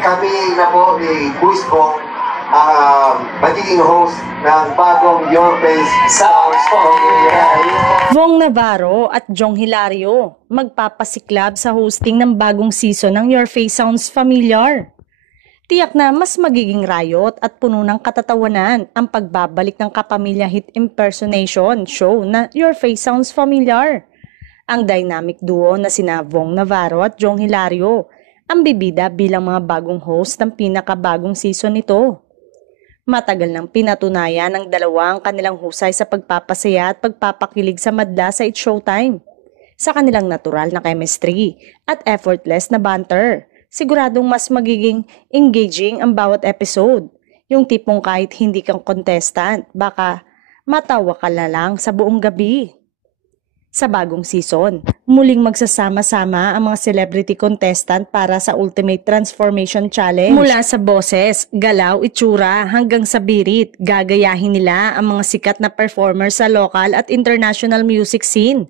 kami na po ni Quiz po magiging host ng bagong Your Face Sounds Familiar. Vong Navarro at Jong Hilario magpapasiklab sa hosting ng bagong season ng Your Face Sounds Familiar. Tiyak na mas magiging riot at puno ng katatawanan ang pagbabalik ng kapamilya hit impersonation show na Your Face Sounds Familiar. Ang dynamic duo na sina Vong Navarro at Jong Hilario ang bibida bilang mga bagong host ng pinakabagong season nito. Matagal nang pinatunayan ng dalawa ang kanilang husay sa pagpapasaya at pagpapakilig sa madla sa It's Showtime. Sa kanilang natural na chemistry at effortless na banter, siguradong mas magiging engaging ang bawat episode. Yung tipong kahit hindi kang contestant, baka matawa ka na lang sa buong gabi. Sa bagong season, muling magsasama-sama ang mga celebrity contestant para sa Ultimate Transformation Challenge. Mula sa boses, galaw, itsura hanggang sa birit, gagayahin nila ang mga sikat na performers sa local at international music scene.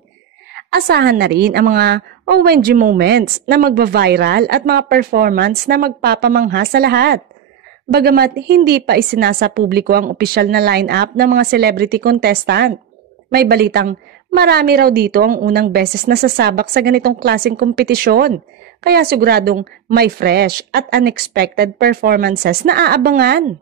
Asahan na rin ang mga OMG moments na magba-viral at mga performance na magpapamangha sa lahat. Bagamat hindi pa isinasa publiko ang opisyal na line-up ng mga celebrity contestant, may balitang marami raw dito ang unang beses na sasabak sa ganitong klaseng kompetisyon, kaya siguradong may fresh at unexpected performances na aabangan.